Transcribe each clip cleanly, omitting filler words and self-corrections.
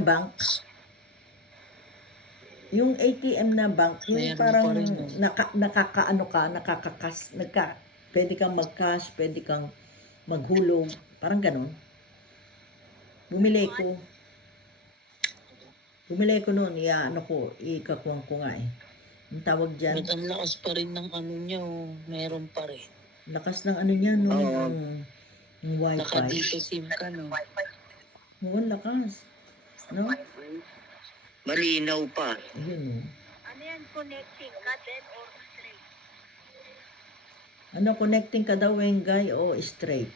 bank. Yung ATM na bank, yung Meron parang pa rin, pwede kang mag-cash, pwede kang maghulog, parang ganon. Bumili ko noon, ikakuwang ko nga eh. Ang tawag dyan. Ba't ang lakas pa rin ng ano niya, oh. Meron pa rin. Lakas ng ano niya, no? Oo. Yung wifi. Naka-dito SIM ka, no? Oo, lakas. No? Malinaw pa. Ayun, no? Ano yan, connecting ka then or straight? Ano, connecting ka daw, Wengay, o straight?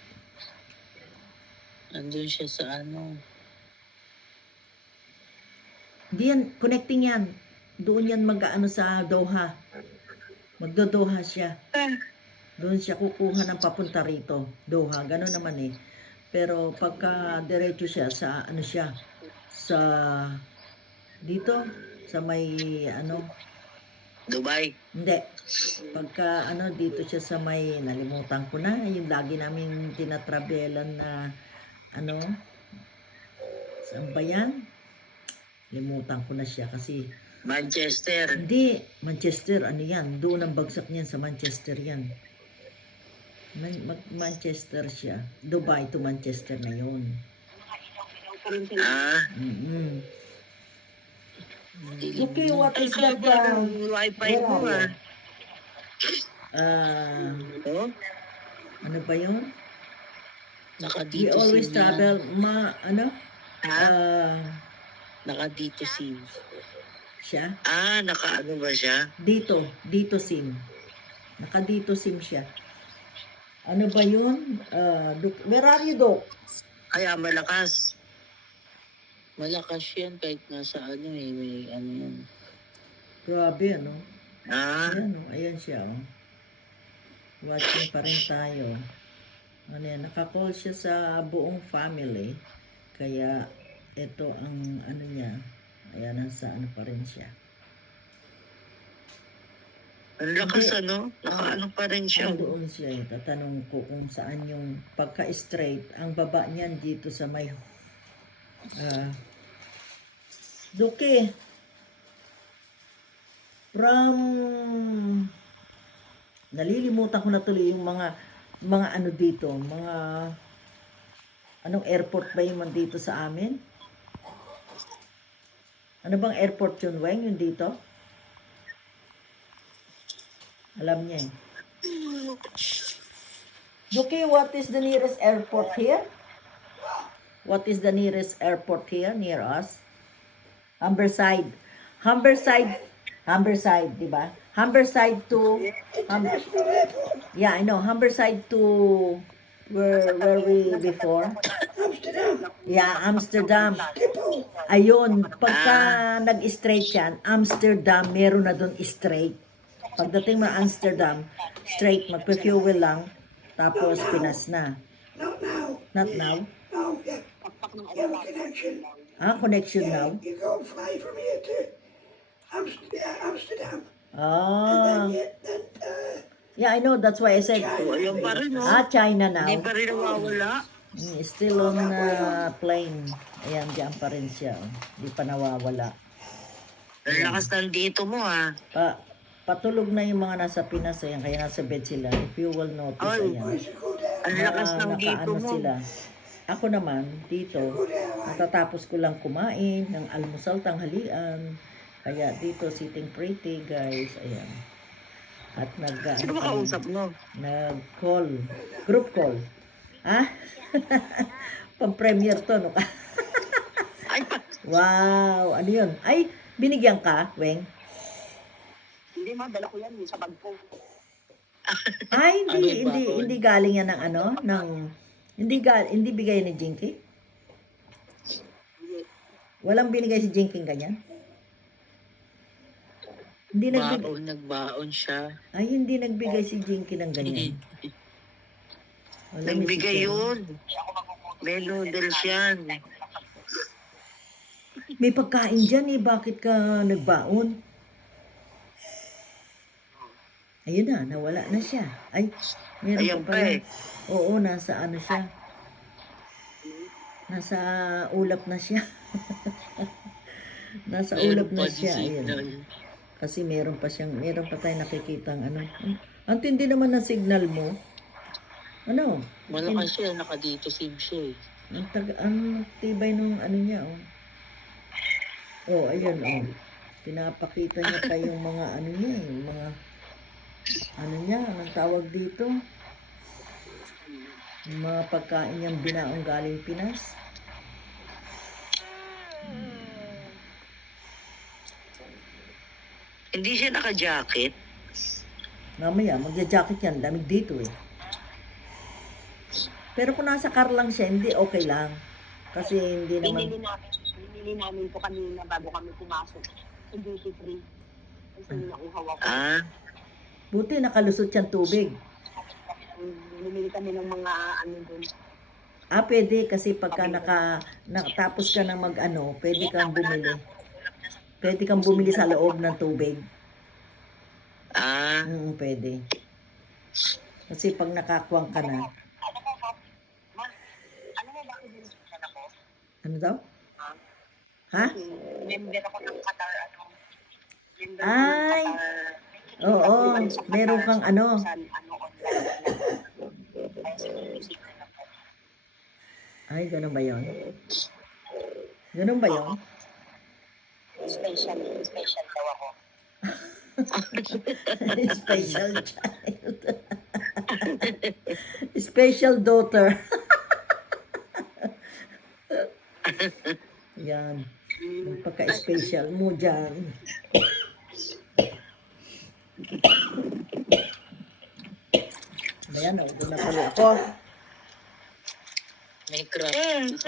Andun siya sa ano. Hindi yan, connecting yan. Doon yan mag-ano sa Doha. Magdo-Doha siya. Doon siya kukuha ng papunta rito. Doha, gano'n naman eh. Pero pagka diretso siya sa ano siya, sa dito, sa may ano, Dubai. hindi. Pagka ano, dito siya sa may, nalimutan ko na, yung lagi namin tinatrabelan na ano, saan ba yan? Limutan ko na siya kasi Manchester. hindi, Manchester, ano yan? Doon ang bagsak niyan sa Manchester yan. Manchester siya. Dubai to Manchester na yun. Ah. Okay, what is that? Wi-Fi mo ah. Oh? Ano ba yun? We Naka-dito always SIM travel, yan. Ha? Naka-dito SIM. Siya? Naka-ano ba siya? Dito SIM. Naka-dito SIM siya. Ano ba yun? Where are you, Doc? Kaya malakas. Malakas yan kahit nasa ano eh. May ano yan. Grabe, ano? Ah. Ayan siya, oh. Watching pa rin tayo. Ano yan, nakakall siya sa buong family. Kaya, ito ang ano niya. Ayan, nasa ano pa rin siya. Ang lakas Hindi. ano? Naka-ano pa rin siya. Doon siya, eh. Tatanong ko kung saan yung pagka-straight. Ang baba niyan dito sa may Duki. Nalilimutan ko na tuloy yung mga ano dito, anong airport ba yung dito sa amin? Ano bang airport yun, Weng, yung dito? Alam niya eh. Duki, what is the nearest airport here? What is the nearest airport here near us? Humberside, di ba? Humberside to yeah, I know. Humberside to where we before? Yeah, Amsterdam. Ayun, pagka nag-straight yan, Amsterdam, meron na doon straight. Pagdating mo Amsterdam, straight, magpe-fuel lang, tapos Pinas na. Not now? Connection now? You go fly from here to Amsterdam. Yeah, I know. That's why I said, Ayun pa rin oh. China now. Hindi pa rin nawawala. Still on plane. Ayan, diyan pa rin siya. Hindi pa nawawala. Ang lakas nandito mo ah. Patulog na yung mga nasa Pinas. Ayan, kaya nasa bed sila. Fuel notice. Ay, Ayan. ang lakas nandito Nakaano mo. sila. Ako naman, dito, natatapos ko lang kumain ng almusal, tanghalian. Kaya dito, sitting pretty, guys. Ayan. At Sino ba kausap mo? nag-call. Group call. Pang-premier to, no? Ay, Wow, ano yun? Ay, binigyan ka, Weng? Hindi ma, dala ko yan sa bag ko. Ay, hindi, Ano ba? hindi galing yan ng ano, hindi bigay ni Jinky? Walang binigay si Jinky ganyan? Hindi Nagbaon siya. Ay, hindi nagbigay si Jinky ng ganyan. nagbigay yun. May noodles yan. May pagkain dyan eh, bakit ka nagbaon? Ayun na, nawala na siya. Ay, meron Ayan pa pa pala. eh. Oo, nasa ano siya. Nasa ulap na siya. Nasa Meron ulap na pa di siya. signal. Ayan. Kasi meron pa tayong nakikitang ano. Ang tindi naman ng signal mo. Ano? Malakas siya, nakadito sim siya eh. Ang tibay nung ano niya, oh. Oh, ayun, oh. Pinapakita niya pa yung mga ano niya, yung mga ano niya, anong tawag dito? Yung mga pagkain niyang binaong galing Pinas. Hindi siya naka-jacket. Mamaya, magja-jacket yan. Damig dito eh. Pero kung nasa car lang siya, hindi okay lang. Kasi hindi naman... Binili namin po kanina bago kami pumasok sa duty free. Kasi nakuhaw ako. Buti nakalusot siyang tubig. Bumili kami ng mga ano doon. Pwede kasi pagka nakatapos ka na mag-ano, pwede kang bumili. Pwede kang bumili sa loob ng tubig. Pwede. Kasi pag nakakuwang ka na. Ano mo bakit binigyan ako? Ano daw? Ha? Member ako ng Qatar, ano? Member ako ng Ay! Qatar. Oo, meron kang ano. Online. Kaya sa music na ako. Ay, ganun ba yun? Ganun ba yun? Special daw ako. Special child. Special daughter. Yan. Pagka-special mo dyan. Ayan, doon na pala ako. May crash.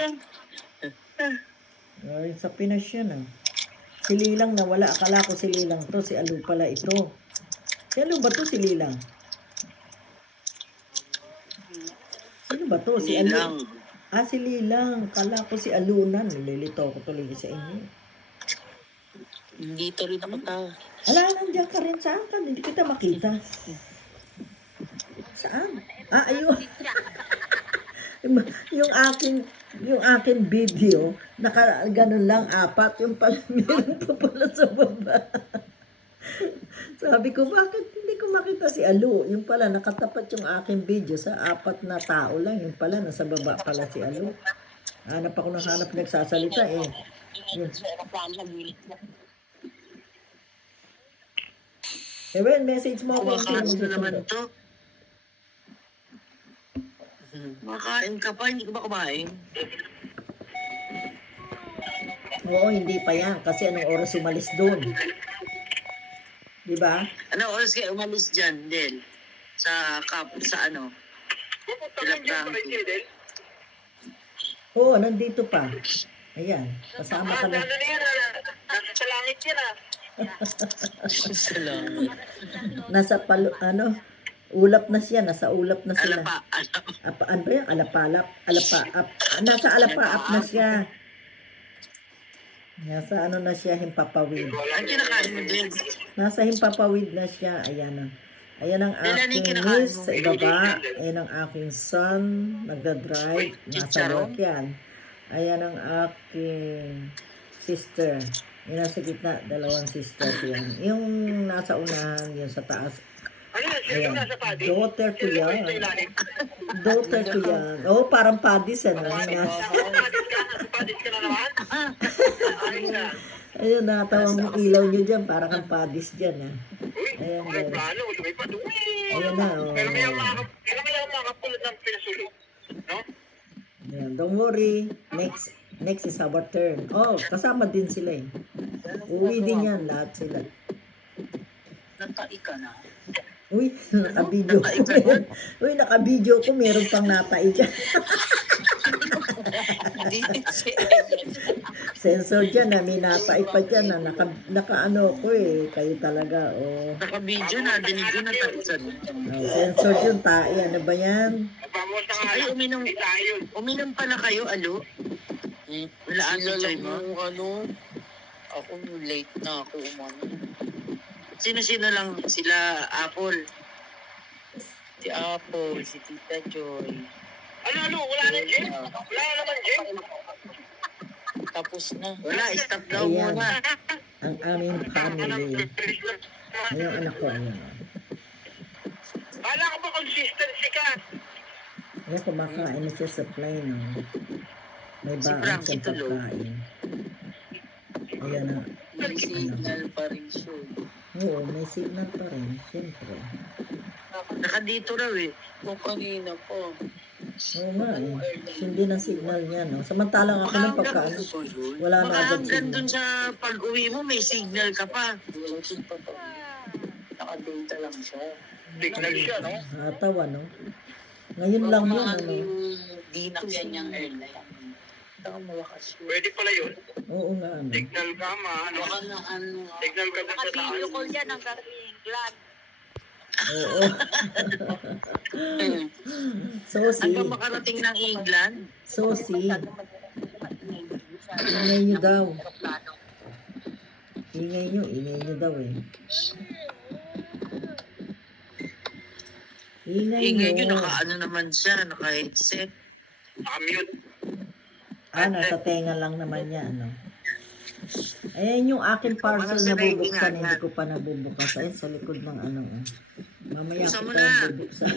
Ay, sa Pinas yan ah. Si Lilang nawala. Akala ko si Lilang to. Si Alu pala ito. Si Alu ba to? Si Lilang? Sino ba to? Si Alu? Lilang. Si Lilang. Akala ko si Alunan. Nililito ko tuloy sa inyo. Dito rin ako ta. Nandiyan ka rin sa akin. Hindi kita makita. Saan? Ayun. yung aking video, ganun lang, 4. Yung pala, meron pa pala sa baba. Sabi ko, bakit hindi ko makita si Alu? Yung pala, nakatapat yung aking video sa 4 na tao lang. Yung pala, nasa baba pala si Alu. Hanap ako ng hanap nagsasalita eh. Yun. Ewen, message mo ako. Kumakain na naman to. Makain ka pa, hindi ka ba kumain? Oo, hindi pa yan. Kasi anong oras umalis doon? Di ba? Ano oras kayo umalis dyan, Del? Sa ano? Oo, nandito pa. Ayan, kasama ka na. Sa langit yan ah. Salamat. Nasa ulap na siya. Nasa ulap na sila. Alapa. Ano ba yan? Alapaap. Nasa alapaap na siya. Nasa ano na siya, himpapawid. Ang kinakain mo, Del? Nasa himpapawid na siya. Ayan na. Ayan ang aking niece sa ibaba. Ayan ang aking son. Nagda-drive. Nasa work yan. Ayan ang aking sister. Yung nasa gitna, 2 sister yan. Yung nasa unahan, yung sa taas. Ayan. Daughter ko yan. Daughter ko yan. Oh, parang padis ano. Ayun, nakatawang yung ilaw nyo dyan. Parang kang padis dyan. Ha? Ayan, ayan. Ayan na. Oh. Ayan, don't worry. Next is our turn. Oh, kasama din sila eh. Uwi din yan, lahat sila. Natai ka na. Uy, naka-video ko. Uy, naka-video ko. Meron pang natai dyan. Sensor dyan na, may natai pa dyan na. Naka-ano ko eh. Kayo talaga, oh. Naka-video na, dinig ko na tapisan. Oh, sensor yun, tae. Ano ba yan? Ay, uminom pala kayo, Alo? Wala Sila ang lang mo? yung ano. Ako late na ako umano. Sino-sino lang sila, Apple? Si Apple, si Tita Joy. Wala na, Jim? Wala na naman, Jim? Tapos na. Wala, stop daw Ayan. muna. Ang aming family. Ayun, anak ko, ayun. Kala ko ba consistency ka? Ayan, kumakain na siya sa plane, no? May Si baon Frankie siyang tuloy. pagkain. Ayan na. May signal pa rin siya. Oo, may signal pa rin, siyempre. Nakadito raw eh. Kung kanina po. Oo nga, eh. Hindi ng signal niya, no? Samantalang ako ng pagkain, wala na Baka agad hanggang dun signal. sa pag-uwi mo, may signal ka pa. Bluetooth pa pa. Naka-data lang siya. Signal siya, no? Hatawa, no? Ngayon lang yun, Mga ano? Dinax niyang airline. Saka malakas yun. Pwede pala yun. Oo nga, ano? Signal ka, ano? Baka na ano. Signal ka dun sa taas. Naka-video call yan ang galing England. Oo. Sosi. Hanggang makarating ng England. Sosi. Ingay nyo daw. Ingay nyo daw eh. Ingay Ingay nyo, nyo. naka-ano naman siya, naka-headset. Naka-mute. Nasa tenga lang naman niya, ano. Ayan yung aking parcel na bubuksan, hindi ko pa nabubukas. Ayan, sa likod ng ano. Mamaya Buksan ko mo pa na. bubuksan.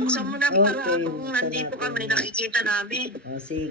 Buksan mo na para Okay, kung buksan nandito natin. kami, nakikita namin. O, sige.